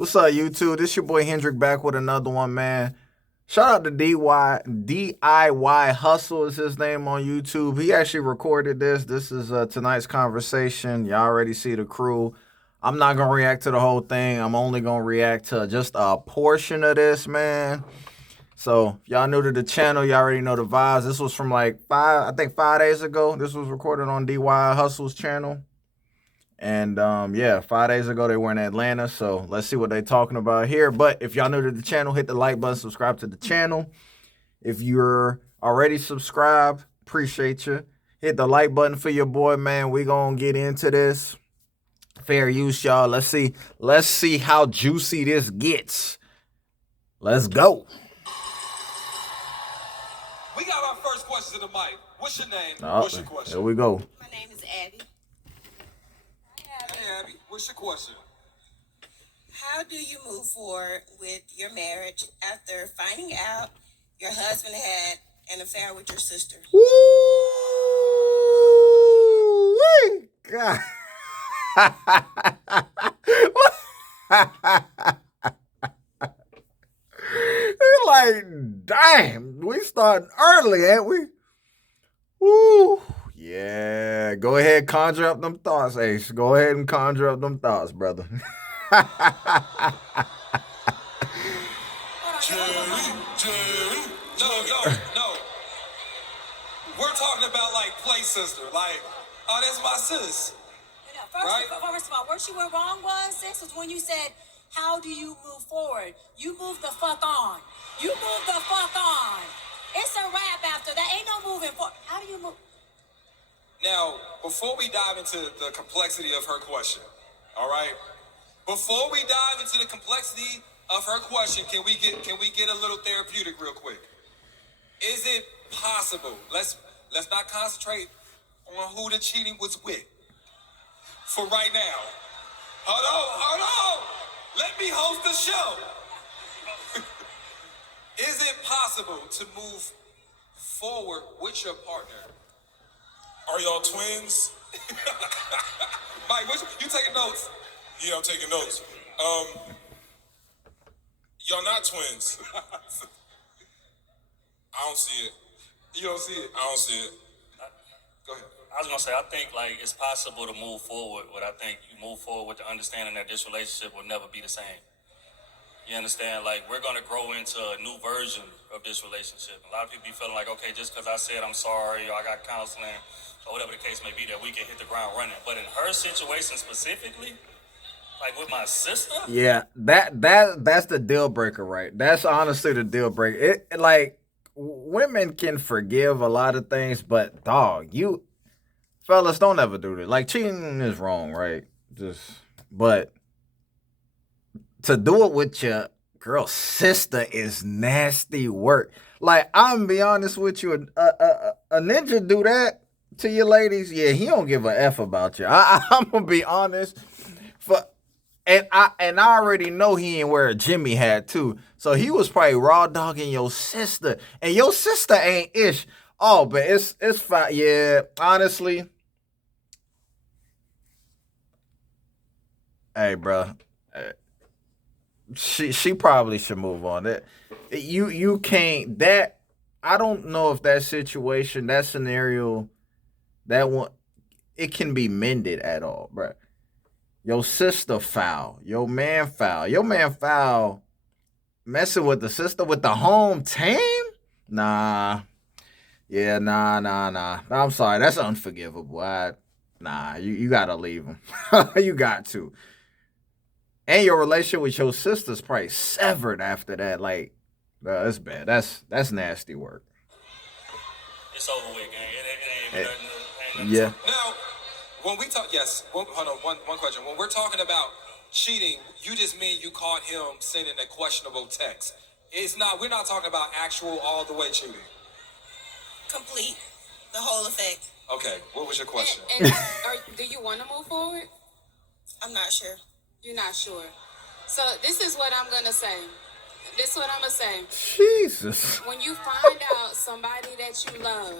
What's up, YouTube? This your boy Hendrick back with another one, man. Shout out to DIY Hustle is his name on YouTube. He actually recorded this. This is tonight's conversation. Y'all already see the crew. I'm not gonna react to the whole thing. I'm only gonna react to just a portion of this, man. So if y'all new to the channel, y'all already know the vibes. This was from like 5 days ago. This was recorded on DIY Hustle's channel. And yeah, 5 days ago they were in Atlanta. So let's see what they're talking about here. But if y'all new to the channel, hit the like button, subscribe to the channel. If you're already subscribed, appreciate you. Hit the like button for your boy, man. We gonna get into this. Fair use, y'all. Let's see how juicy this gets. Let's go. We got our first question to the mic. What's your name? Oh, What's your question? There we go. My name is Abby. Hey, Abby. What's your question? How do you move forward with your marriage after finding out your husband had an affair with your sister? Woo! God. Like, damn, we starting early, ain't we? Woo. Yeah, go ahead, conjure up them thoughts, Ace. Go ahead and conjure up them thoughts, brother. Jerry. No. We're talking about like play sister. Like, oh, that's my sis. First of all, what you went wrong was, sis, was when you said, how do you move forward? You move the fuck on. You move the fuck on. It's a wrap after that. Ain't no moving forward. How do you move? Now, before we dive into the complexity of her question, all right? Before we dive into the complexity of her question, can we get a little therapeutic real quick? Is it possible? Let's not concentrate on who the cheating was with. For right now. Hold on. Let me host the show. Is it possible to move forward with your partner? Are y'all twins? Mike, you taking notes? Yeah, I'm taking notes. Y'all not twins. I don't see it. You don't see it? I don't see it. Go ahead. I was gonna say, I think like it's possible to move forward, but I think you move forward with the understanding that this relationship will never be the same. You understand? Like, we're gonna grow into a new version of this relationship. A lot of people be feeling like, okay, just because I said I'm sorry or I got counseling or whatever the case may be, that we can hit the ground running. But in her situation specifically, like with my sister, Yeah, that's the deal breaker, right? That's honestly the deal breaker. It like women can forgive a lot of things, but dog, you fellas don't ever do that. Like cheating is wrong, right? But to do it with your girl's sister is nasty work. Like, I'm gonna be honest with you, a ninja do that to your ladies, yeah, he don't give a F about you. I'm gonna be honest. And I already know he ain't wear a Jimmy hat too. So he was probably raw dogging your sister. And your sister ain't ish. Oh, but it's fine. Yeah, honestly. Hey, bro. She probably should move on. You can't that I don't know if that situation, that scenario, that one it can be mended at all, bro. Your sister foul. Your man foul. Your man foul messing with the sister with the home team? Nah. Yeah, nah. I'm sorry. That's unforgivable. You gotta leave him. You got to. And your relationship with your sister's probably severed after that. Like, bro, that's bad. That's nasty work. it's over with, gang. It ain't nothing. Yeah. Now, when we talk, yes, hold on, one question. When we're talking about cheating, you just mean you caught him sending a questionable text. We're not talking about actual all the way cheating. Complete. The whole effect. Okay, what was your question? And do you want to move forward? I'm not sure. You're not sure. So this is what I'm going to say. Jesus. When you find out somebody that you love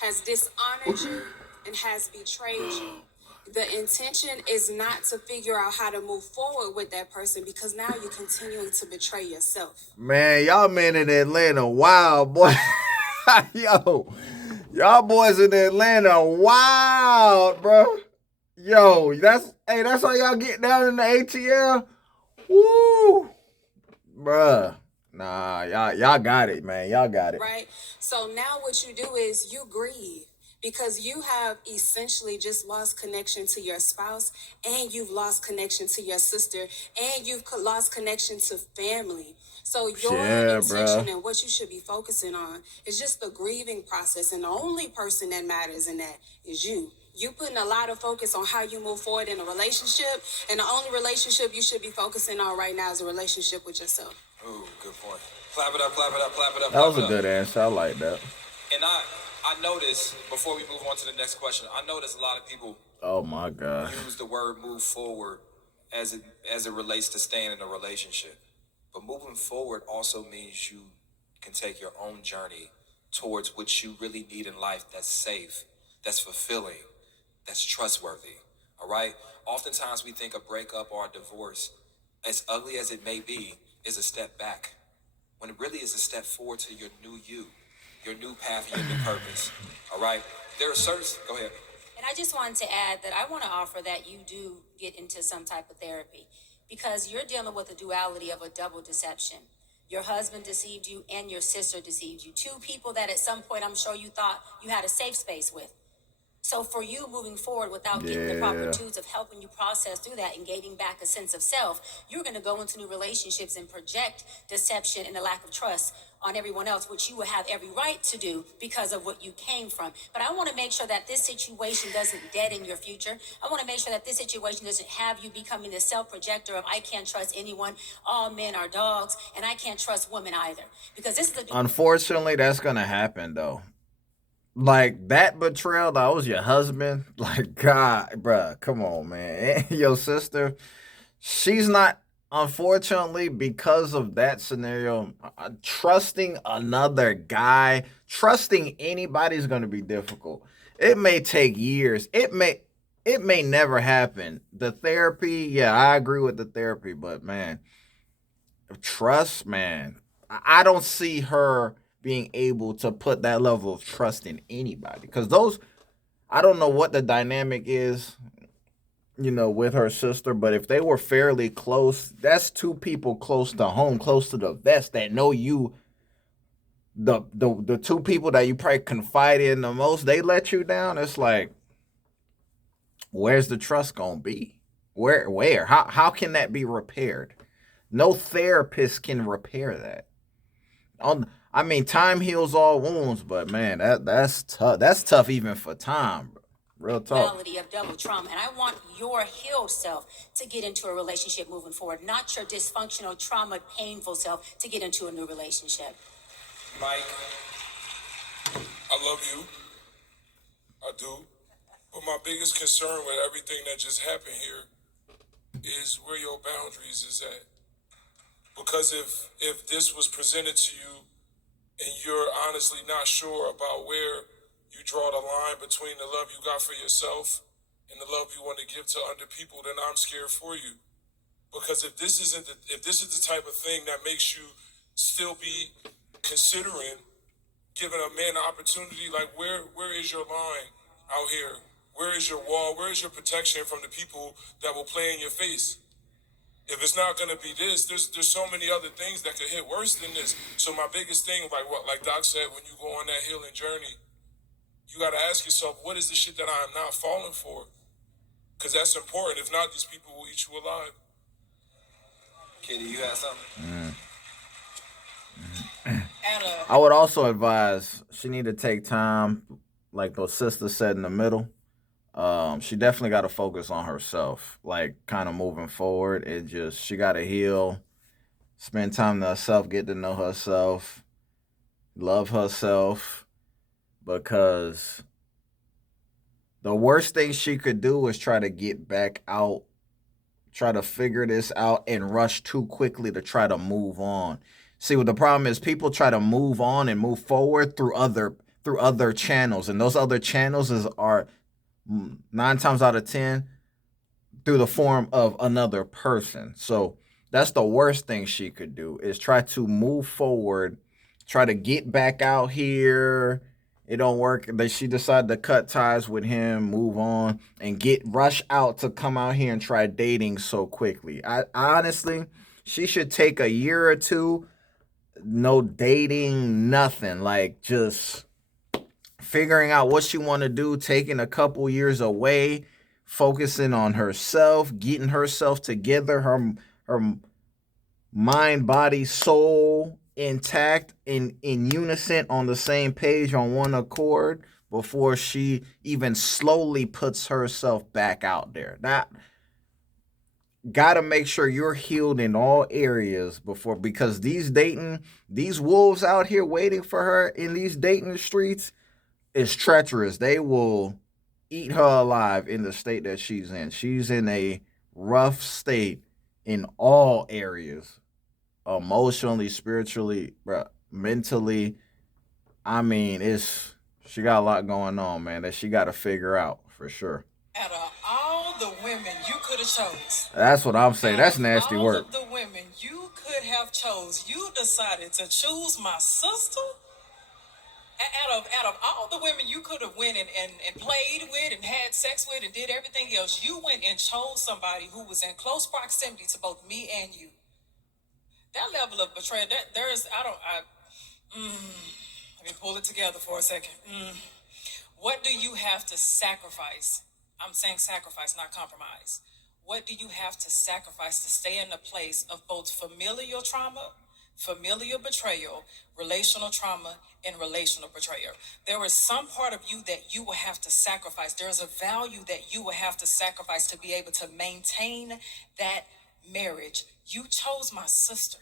has dishonored you and has betrayed you, The intention is not to figure out how to move forward with that person because now you're continuing to betray yourself. Man, y'all men in Atlanta, wild boy. Yo, y'all boys in Atlanta, wild, bro. Yo, that's how y'all get down in the ATL. Woo, bruh. Nah, y'all got it, man. Y'all got it. Right? So now what you do is you grieve because you have essentially just lost connection to your spouse and you've lost connection to your sister and you've lost connection to family. So your Yeah, intention bruh. and what you should be focusing on is just the grieving process. And the only person that matters in that is you. You putting a lot of focus on how you move forward in a relationship, and the only relationship you should be focusing on right now is a relationship with yourself. Ooh, good point. Clap it up, clap it up, clap it up, That clap was it a up. good answer. I like that. And I notice, before we move on to the next question, I notice a lot of people Oh my gosh. use the word move forward as it relates to staying in a relationship. But moving forward also means you can take your own journey towards what you really need in life that's safe, that's fulfilling, that's trustworthy. All right? Oftentimes we think a breakup or a divorce, as ugly as it may be, is a step back, when it really is a step forward to your new you, your new path, and your new purpose. All right? There are certain. Go ahead. And I just wanted to add that I want to offer that you do get into some type of therapy because you're dealing with the duality of a double deception. Your husband deceived you and your sister deceived you. Two people that at some point I'm sure you thought you had a safe space with. So for you moving forward without getting the proper Yeah. tools of helping you process through that and gaining back a sense of self, you're going to go into new relationships and project deception and the lack of trust on everyone else, which you would have every right to do because of what you came from. But I want to make sure that this situation doesn't deaden your future. I want to make sure that this situation doesn't have you becoming the self-projector of I can't trust anyone, all men are dogs, and I can't trust women either. Because this is the Unfortunately, that's gonna happen though. Like that betrayal, that was your husband. Like, God, bruh, come on, man. Your sister, she's not, unfortunately, because of that scenario, trusting another guy, trusting anybody's going to be difficult. It may take years. It may never happen. The therapy, yeah, I agree with the therapy, but man, trust, man. I don't see her being able to put that level of trust in anybody because those, I don't know what the dynamic is, with her sister, but if they were fairly close, that's two people close to home, close to the vest that know you. The two people that you probably confide in the most, they let you down. It's like, where's the trust gonna be? Where? How can that be repaired? No therapist can repair that. I mean, time heals all wounds, but man, that's tough. That's tough even for time. Real talk. reality of double trauma. And I want your healed self to get into a relationship moving forward, not your dysfunctional, trauma, painful self to get into a new relationship. Mike. I love you. I do. But my biggest concern with everything that just happened here is where your boundaries is at. Because if this was presented to you and you're honestly not sure about where you draw the line between the love you got for yourself and the love you want to give to other people, then I'm scared for you. Because if this is the type of thing that makes you still be considering giving a man an opportunity, like where is your line out here? Where is your wall? Where is your protection from the people that will play in your face? If it's not gonna be this, there's so many other things that could hit worse than this. So my biggest thing, like Doc said, when you go on that healing journey, you gotta ask yourself, what is the shit that I am not falling for? Because that's important. If not, these people will eat you alive. Kitty, you have something? I would also advise she need to take time, like those sisters said in the middle. She definitely got to focus on herself, like kind of moving forward. She got to heal, spend time to herself, get to know herself, love herself, because the worst thing she could do is try to get back out, try to figure this out, and rush too quickly to try to move on. See, what the problem is, people try to move on and move forward through other channels, and those other channels are nine times out of 10 through the form of another person. So that's the worst thing she could do is try to move forward, try to get back out here. It don't work. She decided to cut ties with him, move on, and get rush out to come out here and try dating so quickly. I honestly, she should take a year or two, no dating, nothing. Like just figuring out what she want to do, taking a couple years away, focusing on herself, getting herself together, her mind, body, soul intact, in unison, on the same page, on one accord, before she even slowly puts herself back out there. That gotta make sure you're healed in all areas before, because these wolves out here waiting for her in these dating streets is treacherous. They will eat her alive in the state that she's in. She's in a rough state in all areas, emotionally, spiritually, bro, mentally. I mean, it's she got a lot going on, man, that she got to figure out for sure. Out of all the women you could have chose, That's what I'm saying. That's nasty all work. of the women you could have chose, you decided to choose my sister. Out of all the women you could have went and played with and had sex with and did everything else, you went and chose somebody who was in close proximity to both me and you. That level of betrayal, there is, let me pull it together for a second. What do you have to sacrifice? I'm saying sacrifice, not compromise. What do you have to sacrifice to stay in a place of both familial trauma, familial betrayal, relational trauma, and relational betrayal? There is some part of you that you will have to sacrifice. There is a value that you will have to sacrifice to be able to maintain that marriage. You chose my sister.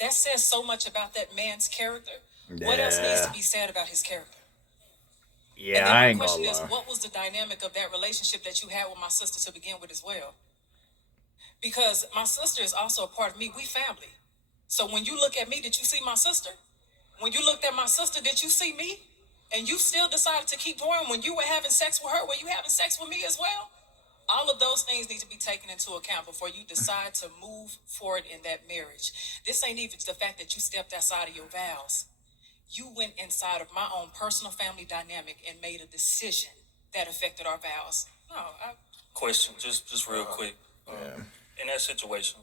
That says so much about that man's character. What else needs to be said about his character? Yeah, And then I my ain't gonna question is, lie. what was the dynamic of that relationship that you had with my sister to begin with as well? Because my sister is also a part of me. We family. So when you look at me, did you see my sister? When you looked at my sister, did you see me? And you still decided to keep going when you were having sex with her. Were you having sex with me as well? All of those things need to be taken into account before you decide to move forward in that marriage. This ain't even the fact that you stepped outside of your vows. You went inside of my own personal family dynamic and made a decision that affected our vows. No, Question, just real quick. In that situation,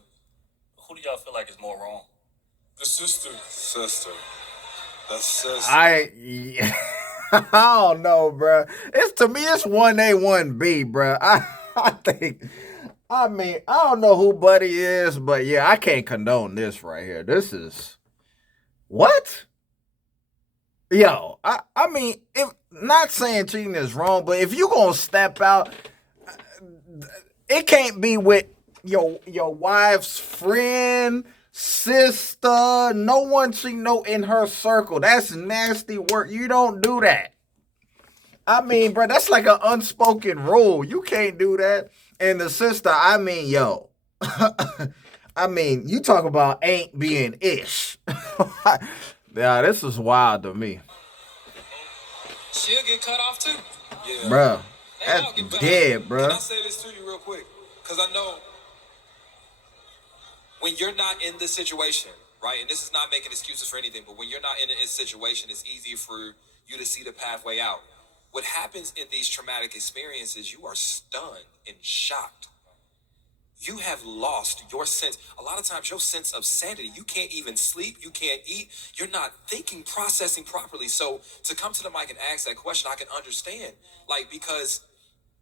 who do y'all feel like is more wrong? The sister. Sister. The sister. I I don't know, bro. It's to me, it's 1A, 1B, bro. I think. I mean, I don't know who Buddy is, but yeah, I can't condone this right here. This is what? Yo, I mean, if not saying cheating is wrong, but if you gonna step out, it can't be with your wife's friend, sister, no one she know in her circle. That's nasty work. You don't do that. I mean, bro, that's like an unspoken rule. You can't do that. And the sister, I mean, yo, I mean, you talk about ain't being ish. Yeah, this is wild to me, She'll get cut off too. Yeah. bro. They all That's get cut dead, off. bro. Can I say this to you real quick? Because I know when you're not in this situation, right? And this is not making excuses for anything, but when you're not in a situation, it's easier for you to see the pathway out. What happens in these traumatic experiences, you are stunned and shocked. You have lost your sense. A lot of times, your sense of sanity. You can't even sleep. You can't eat. You're not thinking, processing properly. So to come to the mic and ask that question, I can understand. Like, because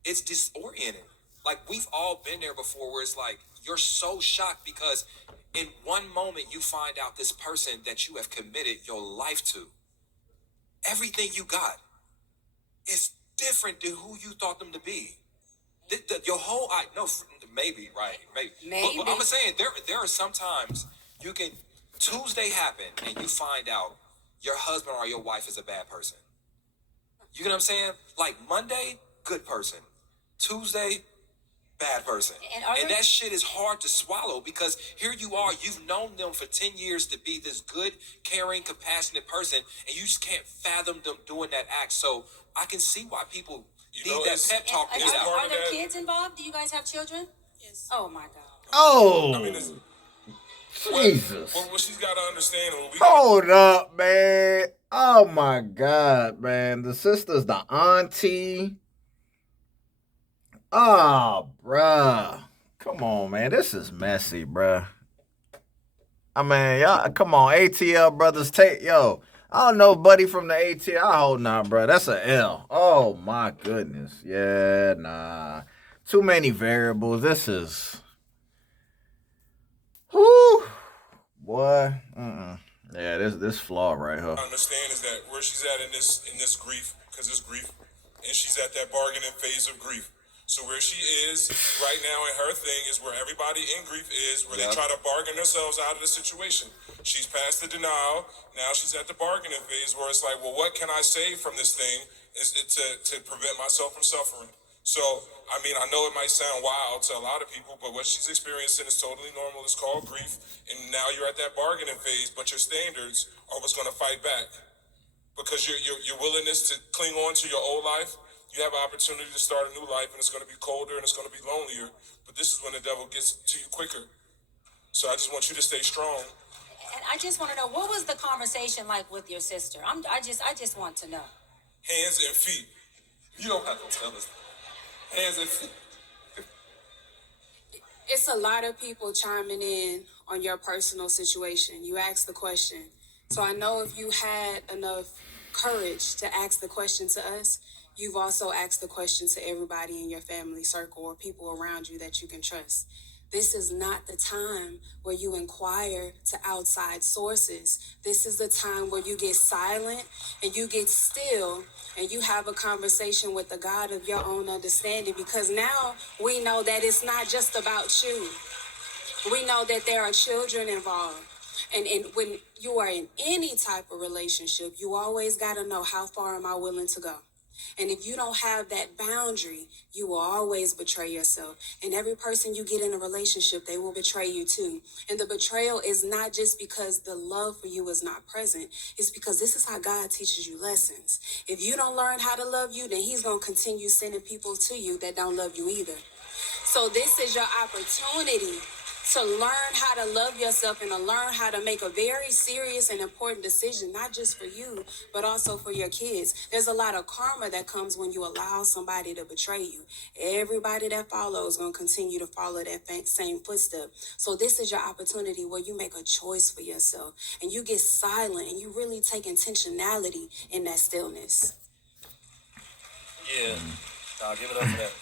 it's disorienting. Like, we've all been there before where it's like, you're so shocked because in one moment you find out this person that you have committed your life to, everything you got is different than who you thought them to be. Your whole I no maybe right maybe. But I'm saying there are sometimes you can Tuesday happen and you find out your husband or your wife is a bad person. You know what I'm saying? Like Monday, good person. Tuesday, bad person. And that shit is hard to swallow because here you are, you've known them for 10 years to be this good, caring, compassionate person, and you just can't fathom them doing that act. So I can see why people You know, Need that it's pep talk. it's Get out. part Are of there that. kids involved? Do you guys have children? Yes. Oh my God. Oh, I mean, it's, Jesus. what she's got to understand, what we Hold up, man. Oh my God, man. The sister's the auntie. Oh, bruh. Come on, man. This is messy, bruh. I mean, y'all, come on, ATL brothers, take yo. I don't know, buddy from the ATL. I hope not, bruh. That's a L. Oh my goodness. Yeah, nah. Too many variables. This is. Whoo, boy. Yeah, this flaw right here. understand is that where she's at in this grief, because it's grief, and she's at that bargaining phase of grief. So where she is right now in her thing is where everybody in grief is, where they try to bargain themselves out of the situation. She's past the denial. Now she's at the bargaining phase where it's like, well, what can I save from this thing is to prevent myself from suffering? So, I mean, I know it might sound wild to a lot of people, but what she's experiencing is totally normal. It's called grief. And now you're at that bargaining phase, but your standards are what's going to fight back. Because your willingness to cling on to your old life, you have an opportunity to start a new life, and it's going to be colder and it's going to be lonelier. But this is when the devil gets to you quicker. So I just want you to stay strong. And I just want to know, what was the conversation like with your sister? I just want to know. Hands and feet. You don't have to tell us. Hands and feet. It's a lot of people chiming in on your personal situation. You asked the question. So I know if you had enough courage to ask the question to us, you've also asked the question to everybody in your family circle or people around you that you can trust. This is not the time where you inquire to outside sources. This is the time where you get silent and you get still and you have a conversation with the God of your own understanding, because now we know that it's not just about you. We know that there are children involved. And when you are in any type of relationship, you always got to know, how far am I willing to go? And if you don't have that boundary, you will always betray yourself. And every person you get in a relationship, they will betray you too. And the betrayal is not just because the love for you is not present. It's because this is how God teaches you lessons. If you don't learn how to love you, then he's going to continue sending people to you that don't love you either. So this is your opportunity to learn how to love yourself and to learn how to make a very serious and important decision, not just for you, but also for your kids. There's a lot of karma that comes when you allow somebody to betray you. Everybody that follows is going to continue to follow that same footstep. So this is your opportunity where you make a choice for yourself and you get silent and you really take intentionality in that stillness. Yeah, I'll give it up for that.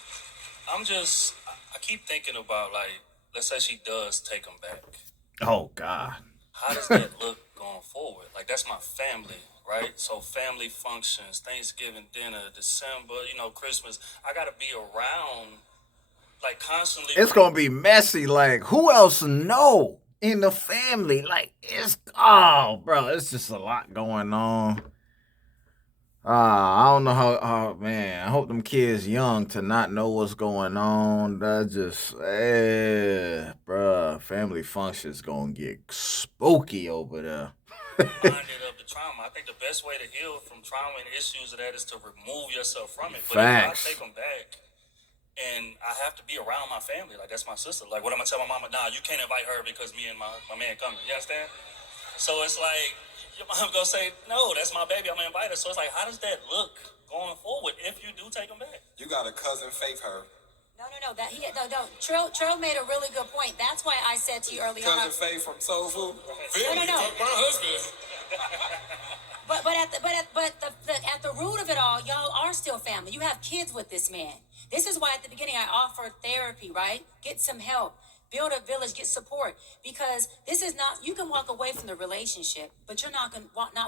I keep thinking about, like, let's say she does take him back. Oh God. How does that look going forward? Like, that's my family, right? So family functions, Thanksgiving dinner, December, Christmas. I got to be around, like, constantly. It's gonna be messy. Like, who else know in the family? Like, bro, it's just a lot going on. I don't know how, man. I hope them kids young to not know what's going on. That just, bruh, family functions gonna get spooky over there. Reminded of the trauma. I think the best way to heal from trauma and issues of that is to remove yourself from it. But Facts. if I take them back and I have to be around my family, like, that's my sister. Like, what am I tell my mama? Nah, you can't invite her because me and my man coming. You understand? So it's like, your mom gonna say, no, that's my baby, I'm gonna invite her. So it's like, how does that look going forward if you do take them back? You got a cousin, Faith her. No. Trill made a really good point. That's why I said to you earlier on. Cousin Faith from Soul Food. Family, No. fuck my husband. But at the root of it all, y'all are still family. You have kids with this man. This is why at the beginning I offer therapy, right? Get some help. Build a village, get support, because this is not, you can walk away from the relationship, but you're not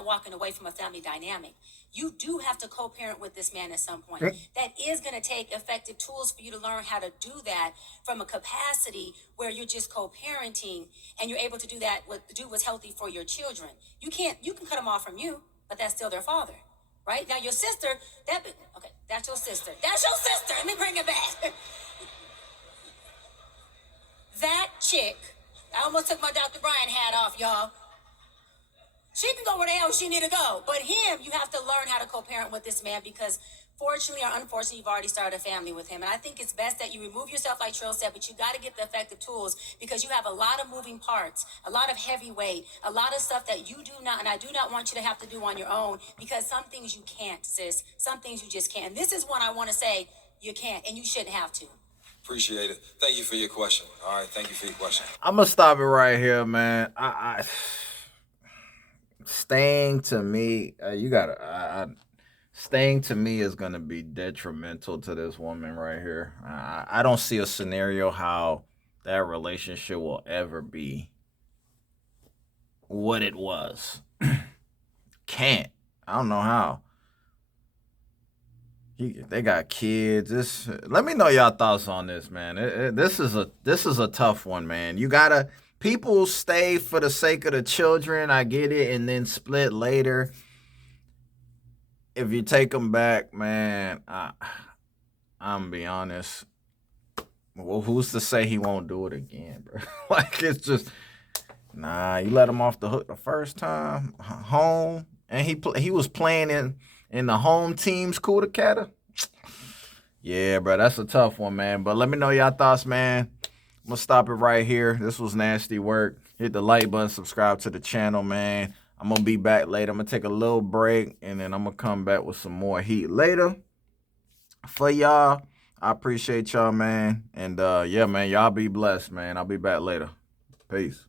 walking away from a family dynamic. You do have to co-parent with this man at some point. That is going to take effective tools for you to learn how to do that from a capacity where you're just co-parenting and you're able to do that, do what's healthy for your children. You can cut them off from you, but that's still their father, right? Now your sister, that's your sister. That's your sister. Let me bring it back. That chick, I almost took my Dr. Brian hat off, y'all. She can go where the hell she need to go. But him, you have to learn how to co-parent with this man, because fortunately or unfortunately, you've already started a family with him. And I think it's best that you remove yourself, like Trill said, but you got to get the effective tools because you have a lot of moving parts, a lot of heavy weight, a lot of stuff that you do not, and I do not want you to have to do on your own because some things you can't, sis. Some things you just can't. And this is one I want to say you can't, and you shouldn't have to. Appreciate it. Thank you for your question. All right, thank you for your question. I'm gonna stop it right here, man. Staying to me, staying to me is gonna be detrimental to this woman right here. I don't see a scenario how that relationship will ever be what it was. Can't. I don't know how. They got kids. Let me know y'all thoughts on this, man. This is a tough one, man. You gotta people stay for the sake of the children. I get it, and then split later. If you take them back, man, I'm gonna be honest. Well, who's to say he won't do it again, bro? Like it's just nah. You let him off the hook the first time, home, and he was playing in the home team's Kudakata. Yeah, bro, that's a tough one, man. But let me know y'all thoughts, man. I'm gonna stop it right here. This was nasty work. Hit the like button, subscribe to the channel, man. I'm gonna be back later. I'm gonna take a little break, and then I'm gonna come back with some more heat later for y'all. I appreciate y'all, man. And yeah, man, y'all be blessed, man. I'll be back later. Peace.